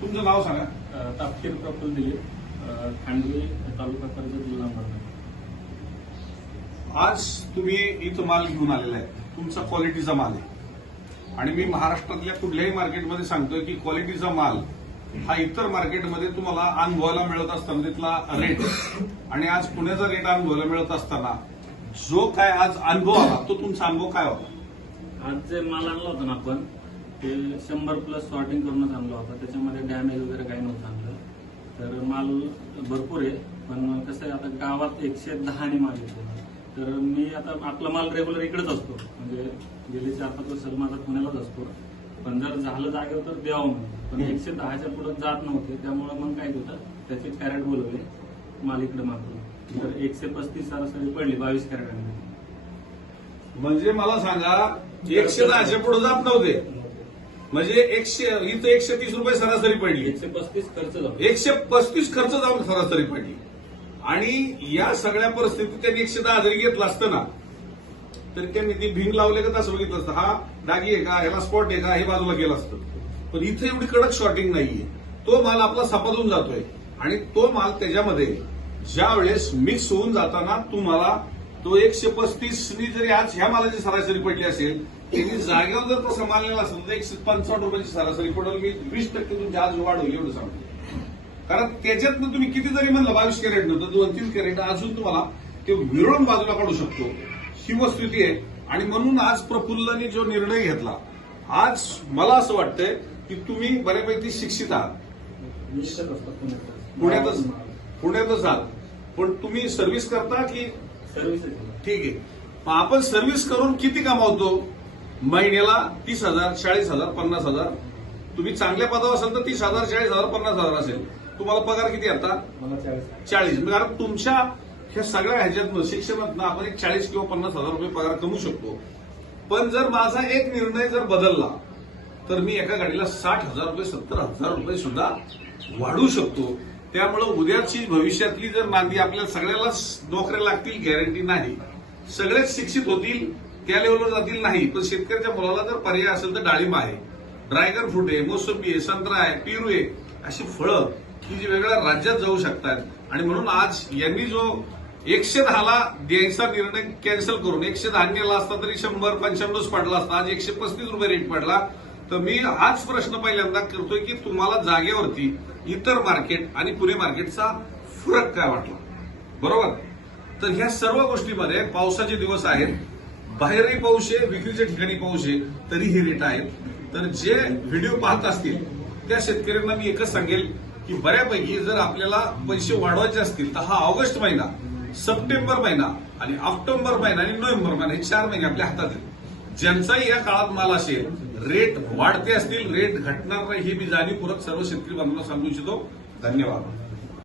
तुमचं नाव सांगा. तापकीर प्रफुल्ल दिले खांडवी तालुका कर्जत जिल्हा आज तुम्ही इथं माल घेऊन आलेला आहे. तुमचा क्वालिटीचा माल आहे. आणि मी महाराष्ट्रातल्या कुठल्याही मार्केटमध्ये सांगतोय की क्वालिटीचा माल हा इतर मार्केटमध्ये तुम्हाला अनुभवायला मिळत असताना तिथला रेट आणि आज पुण्याचा रेट अनुभवायला मिळत असताना जो काय आज अनुभव आला तो तुमचा अनुभव काय होता? आज जे माल आणला होता ना आपण ते शंभर प्लस सॉर्टिंग करूनच आणला होता. त्याच्यामध्ये डॅमेज वगैरे काही नव्हतं आणलं. तर माल भरपूर आहे. पण कसं आहे आता गावात एकशे दहा आणि माल येतो. तर मी आता आपला माल रेग्युलर इकडेच असतो. म्हणजे गेले चार पाच वर्ष माझा पुण्यालाच असतो. पण जर झालं जागेवर तर द्यावं म्हणून. पण एकशे दहाच्या पुढे जात नव्हते. त्यामुळे मग काय होतं त्याचे कॅरेट बोलवले माल इकडे मागतो तर एकशे पस्तीस सरासरी पडली बावीस कॅरेटांमध्ये म्हणजे मला सांगा एकशे दहाच्या पुढे जात नव्हते. म्हणजे एकशे इथं एकशे तीस रुपये सरासरी पडली. एकशे पस्तीस खर्च एकशे पस्तीस खर्च जाऊन सरासरी पडली. आणि या सगळ्या परिस्थितीत त्यांनी एकशे दहा जरी घेतलं असतं ना तरी त्यांनी ती भिंग लावले का तसं बघितलं असतं. हा डागी आहे का? ह्याला स्पॉट आहे का? हे बाजूला गेलं असतं. पण इथे एवढी कडक शॉर्टिंग नाहीये. तो माल आपला सपादून जातोय. आणि तो माल त्याच्यामध्ये ज्या वेळेस मिक्स होऊन जाताना तुम्हाला तो एकशे पस्तीसनी जरी आज ह्या मालाची सरासरी पडली असेल त्यांनी जागेवर जर तसं माल नेला असेल तर एकशे पंचावन्न रुपयाची सरासरी पडेल. मी वीस टक्के तुमची आज वाढ होईल एवढं सांगतो. कारण त्याच्यातनं तुम्ही किती जरी म्हणलं बावीस कॅरेट नव्हतं दोन तीन कॅरेट अजून तुम्हाला ते विरळून बाजूला काढू शकतो. ही वस्तुस्थिती आहे. आणि म्हणून आज प्रफुल्लने जो निर्णय घेतला आज मला असं वाटतंय की तुम्ही बऱ्यापैकी शिक्षित आहात. पुण्यातच. पुण्यातच आहात. पण तुम्ही सर्व्हिस करता की ठीक आहे. मग आपण सर्व्हिस करून किती कमावतो? महिन्याला तीस हजार चाळीस हजार पन्नास हजार. तुम्ही चांगल्या पदावर असाल तर तीस हजार चाळीस हजार पन्नास हजार असेल. तुम्हाला पगार किती आता? चाळीस चाळीस. म्हणजे कारण तुमच्या ह्या सगळ्या ह्याच्यातनं शिक्षणातनं आपण एक चाळीस किंवा पन्नास हजार रुपये पगार कमवू शकतो. पण जर माझा एक निर्णय जर बदलला तर मी एका गाडीला साठ हजार रुपये सत्तर हजार रुपये सुद्धा वाढवू शकतो. त्यामुळं उद्याची भविष्यातली जर नांदी आपल्याला सगळ्यालाच नोकऱ्या लागतील गॅरंटी नाही. सगळेच शिक्षित होतील त्या लेवलवर जातील नाही. पण शेतकऱ्याच्या मुलाला जर पर्याय असेल तर डाळिंब आहे. ड्रायगन फ्रूट आहे मोसंबी आहे संत्रा आहे पेरू आहे अशी फळं की जी वेगळ्या राज्यात जाऊ शकतात. आणि म्हणून आज यांनी जो एकशे दहाला द्यायचा निर्णय कॅन्सल करून एकशे दहा गेला असता तरी शंभर पंच्याण्णवच पडला असता. आज एकशे पस्तीस रुपये रेट पडला. तर मी हाच प्रश्न पहिल्यांदा करतोय की तुम्हाला जागेवरती इतर मार्केट आणि पुणे मार्केटचा फरक काय वाटला? बरोबर? तर ह्या सर्व गोष्टीमध्ये पावसाचे दिवस आहेत. बाहेरही पाऊस आहे विक्रीच्या ठिकाणी पाऊस आहे तरीही रेट आहेत. तर जे व्हिडिओ पाहत असतील त्या शेतकऱ्यांना मी एकच सांगेल की बऱ्यापैकी जर आपल्याला पैसे वाढवायचे असतील तर हा ऑगस्ट महिना सप्टेंबर महिना आणि ऑक्टोबर महिना आणि नोव्हेंबर महिना हे चार महिने आपल्या हातात आहेत. ज्यांचाही या काळात माल असेल रेट वाढते असतील रेट घटणार नाही हे मी जाणीवपूर्वक सर्व शेतकरी बांधवांना सांगू इच्छितो. धन्यवाद.